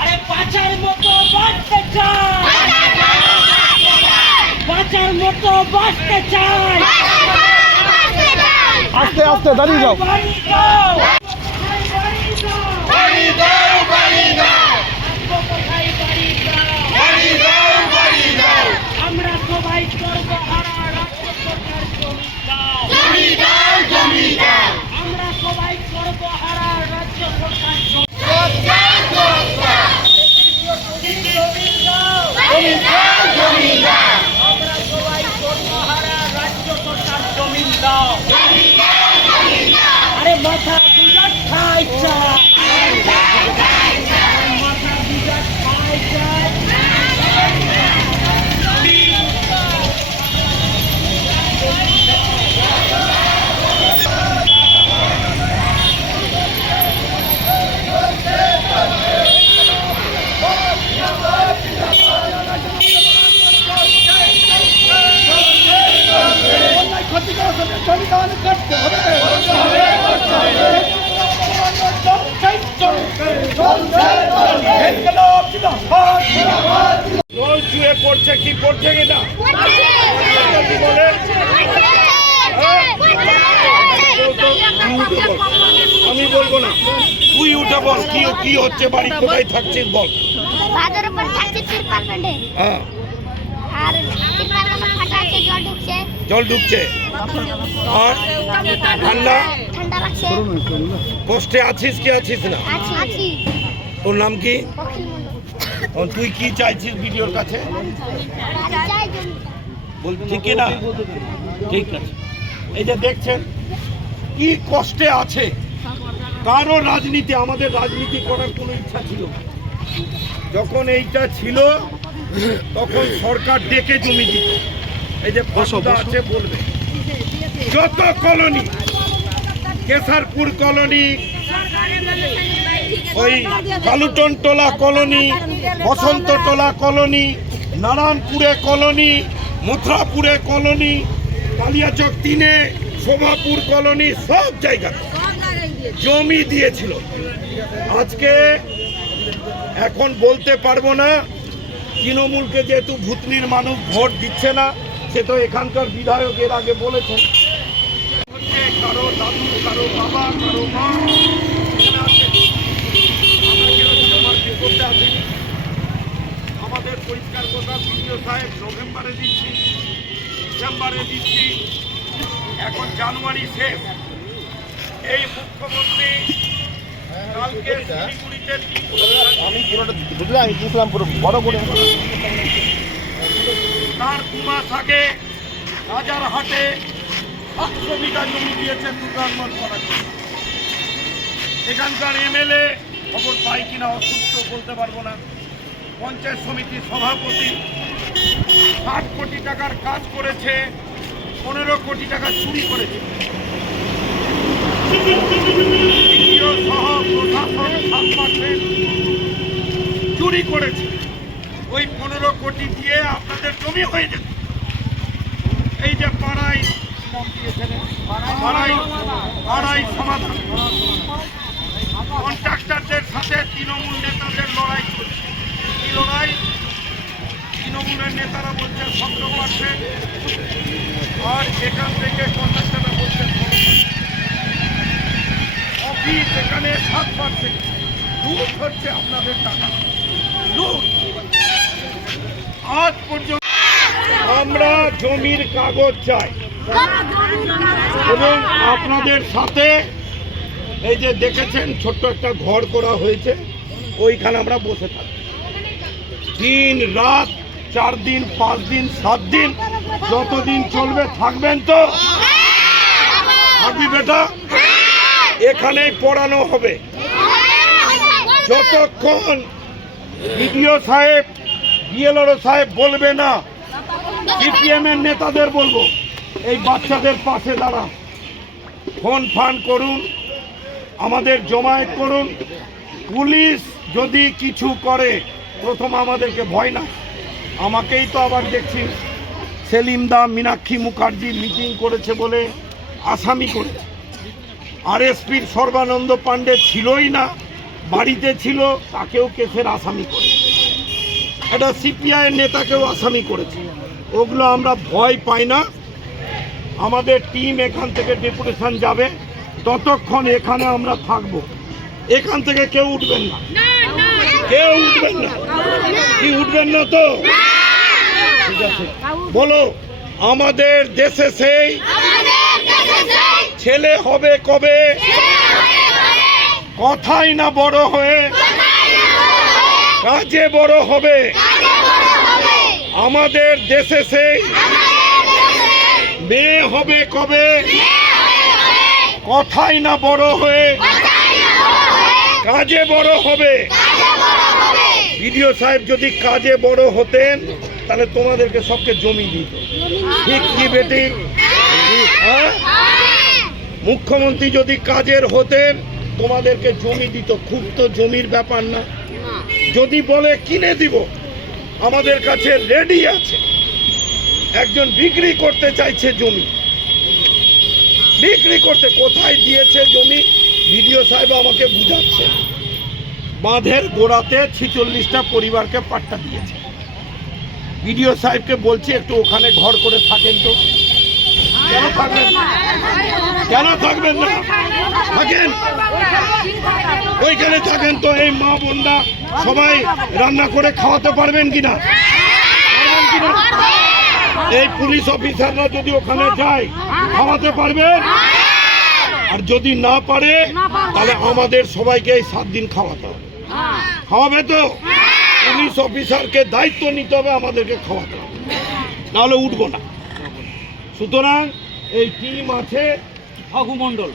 আরে বাঁচার মতো বাঁচতে চাই, বাঁচার মতো বাঁচতে চাই। আস্তে আস্তে দাঁড়িয়ে যাও। বাড়ি যাও, বাড়ি দাও, বাড়ি দাও, কোথায় বাড়ি যাও? বাড়ি দাও, বাড়ি দাও, আমরা সবাই সর্বহারা রাজ্য সরকার জমি দাও, জমি দাও, জমি দাও, আমরা সবাই সর্বহারা রাজ্য সরকার জমি জমি দাও, জমি দাও, আমরা সবাই সর্বহারা রাজ্য সরকার জমি দাও। আরে মাথা বিরাট খাই চাই, মাথা বিরাট খাই চাই। জল চুয়ে পড়ছে, কি পড়ছে কিনা কি বলে? আমি বলবো না, তুই উঠে বল কি কি হচ্ছে, বাড়ি কোথায় থাকছিস বল। বাজার উপর থাকছে তিরপাল বেঁধে, হ্যাঁ, আর তিরপাল ফাটা আছে, জল ঢুকছে, জল ঢুকছে আর ঠান্ডা ঠান্ডা লাগছে। কষ্টে আছিস কি আছিস না? আছি আছি তোর নাম কি? অখিল মণ্ডল। আর তুই কি চাইছিস ভিডিওর কাছে? বাড়ি চাই, জমি বল ঠিক না? ঠিক আছে। এই যে দেখছেন কি কষ্টে আছে, কারো রাজনীতি, আমাদের রাজনীতি করার কোনো ইচ্ছা ছিল না। যখন এইটা ছিল তখন সরকার ডেকে জমি দিত। এই যে ফসল আছে বলবে, যত কলোনি, কেশারপুর কলোনি, ওই কালুটন টোলা কলোনি, বসন্ত টোলা কলোনি, নারায়ণপুরে কলোনি, মথুরাপুরে কলোনি, কালিয়াচক 3-এ, শোভাপুর কলোনি, সব জায়গাতে জমি দিয়েছিল। আজকে এখন বলতে পারবো না, তৃণমূলকে যেহেতু ভুতনির মানুষ ভোট দিচ্ছে না, সে তো এখানকার বিধায়ক এর আগে বলেছেন, কারো দাদু, কারো বাবা, কারো মা আমাদের পরিষ্কার কথা বিডিও সাহেব নভেম্বরে দিচ্ছি, ডিসেম্বরে দিচ্ছি, এখন জানুয়ারি শেষ। এই মুখ্যমন্ত্রী কালকে শিলিগুড়িতে আমি পুরোটা বুঝলাম, আমি বুঝলাম পুরো বড় করে। তার 2 মাস আগে রাজারহাটে 700 বিঘা জমি দিয়েছে দুর্গাঙ্গন করার জন্য। এখানকার এমএলএ খবর পাই কিনা অসুস্থ বলতে পারবো না, পঞ্চায়েত সমিতির সভাপতি 60 কোটি টাকার কাজ করেছে, 15 কোটি টাকা চুরি করেছে। DPO সহ প্রশাসন 7% চুরি করেছে। ওই 15 কোটি দিয়ে আপনাদের জমি হয়ে যেত। এই যে পাড়ায় পাড়ায় সমাধান, কন্ট্রাক্টরদের সাথে তৃণমূল নেতাদের লড়াই চলছে। কি লড়াই? তৃণমূলের নেতারা বলছে 17%, আর এখান থেকে কন্ট্রাক্টররা বলছে 16%। অফিস এখানে 7%। লুট হচ্ছে আপনাদের টাকা, লুট। আজ পর্যন্ত আমরা জমির কাগজ চাই, এবং আপনাদের সাথে এই যে দেখেছেন ছোট্ট একটা ঘর করা হয়েছে, ওইখানে আমরা বসে থাকি দিন রাত, 4 দিন 5 দিন 7 দিন, যতদিন চলবে থাকবেন তো? থাকবি বেটা? এখানেই পড়ানো হবে যতক্ষণ বিডিও সাহেব, বিএলআরও সাহেব বলবে না। সিপিএম এর নেতাদের বলবো, এই বাচ্চাদের পাশে দাঁড়ান, ফোন ফান করুন, আমাদের জমায়েত করুন। পুলিশ যদি কিছু করে প্রথম আমাদেরকে ভয় না, আমাকেই তো আবার দেখছি সেলিম দা, মীনাক্ষী মুখার্জি মিটিং করেছে বলে আসামি করেছে। আরএসপির সর্বানন্দ পাণ্ডে ছিলই না, বাড়িতে ছিল তাকেও কেসের আসামি করে, একটা সিপিআই নেতাকেও আসামি করেছে। ওগুলো আমরা ভয় পাই না। আমাদের টিম এখান থেকে ডেপুটেশন যাবে, ততক্ষণ এখানে আমরা থাকব। এখান থেকে কেউ উঠবেন না, কেউ উঠবেন না। কি উঠবেন না তো? ঠিক আছে, বলো। আমাদের দেশে সেই ছেলে হবে কবে, কথাই না বড় হয়ে কাজে বড় হবে। আমাদের দেশে সেই মেয়ে হবে কবে, কথাই না বড় হয়ে কাজে বড় হবে। বিডিও সাহেব যদি কাজে বড় হতেন তাহলে তোমাদেরকে সবকে জমি দিত, ঠিক কি বেটি? হ্যাঁ, মুখ্যমন্ত্রী যদি কাজের হতেন তোমাদেরকে জমি দিত। খুব তো জমির ব্যাপার না, যদি বলে কিনে দিব, আমাদের কাছে রেডি আছে। একজন বিক্রি করতে চাইছে জমি, বিক্রি করতে, কোথায় দিয়েছে জমি বিডিও সাহেব আমাকে বুঝাচ্ছে। বাঁধের গোড়াতে 46টা পরিবারকে পাট্টা দিয়েছে। বিডিও সাহেবকে বলছি একটু ওখানে ঘর করে থাকেন তো। কেন থাকবেন না? কেন থাকবেন না? থাকেন, ওইখানে থাকেন তো। এই মা বোনরা সবাই রান্না করে খাওয়াতে পারবেন কিনা? পারবেন কিনা? এই পুলিশ অফিসাররা যদি ওখানে যায় খাওয়াতে পারবেন? আর যদি না পারে তাহলে আমাদের সবাইকে এই 7 দিন খাওয়াতে হবে। খাওয়াবে তো? পুলিশ অফিসারকে দায়িত্ব নিতে হবে, আমাদেরকে খাওয়াতে হবে, নাহলে উঠবো না। সুতরাং এই টিম আছে, ফাগু মণ্ডল,